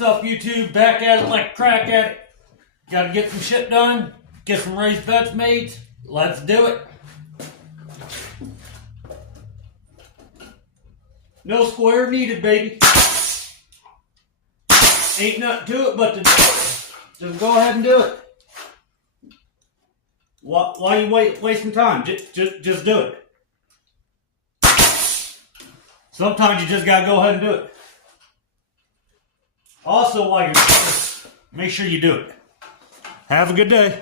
What's up, YouTube? Back at it like a crack at it. Gotta get some shit done. Get some raised beds made. Let's do it. No square needed, baby. Ain't nothing to it but to do it. Just go ahead and do it. Why you wasting time? Just do it. Sometimes you just gotta go ahead and do it. Also, while you're doing it, make sure you do it. Have a good day.